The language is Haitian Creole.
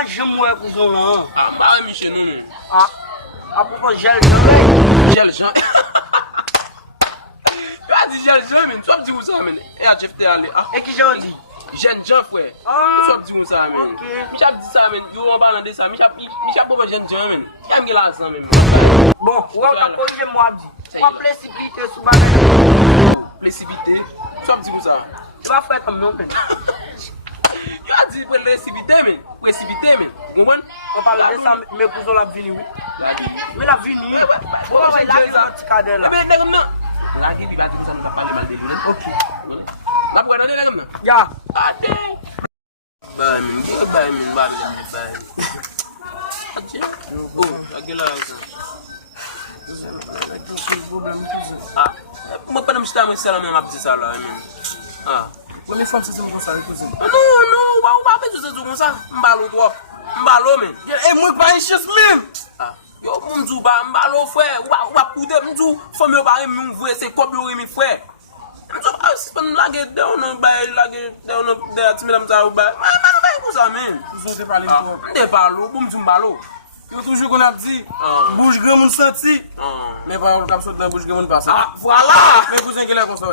pas jamais moi cousin là. Ah, bah Michel non non. Ah, à propos gel jamais. Gel Jean. Tu as dit gel Jean, mais tu as dit où ça, mais et à Jeff t'es allé. Et qui j'ai dit? Jeune Jean frère. Ah. Tu as dit où ça, mais. OK. Michel dit ça, mais tu en parlant de ça, Michel pas jeune Jean, mais. Il a mis l'argent même. Bon, ouais, t'as corrigé moi dit. Pas précipiter sous balle. Précipité. Tu as dit où ça? Tu vas faire comme non. Tu as dit précipité, mais. Précipité, mais. Vous comprenez? On parle de ça, mes cousins la vini, oui. Mais la vini. Bon, ouais, là, il y a un petit cadre là. Mais d'accord, non. Là, il va dire que ça nous a parlé mal de lui. OK. Là, pour aller là, comme ça. Ya. Ah, dang. Bah, oh, aqui lá. Ah, mas para me estar mais sério mesmo a pedir ça là, ah. Mas me fala se você não consegue cozinhar. Não, o babe tu se começar, mbalo quoi, mbalo men. É muito para encher mesmo. Ah, yo mumzu ba mbalo frère, ou ba pouder mumzu, faut me ba me voir c'est quoi bio mi frère. Mumzu ah se pas laguer down ba laguer down de ti mesdames ça ou ba. Mas não vai com ça men. Vous avez parlé quoi? Não balo, mumzu mbalo. Eu toujours qu'on a dit, bouge grand moun senti. Mais pas on cap sauter dans bouge grand moun passer. Ah, voilà. Mais vous inquiétez comme ça.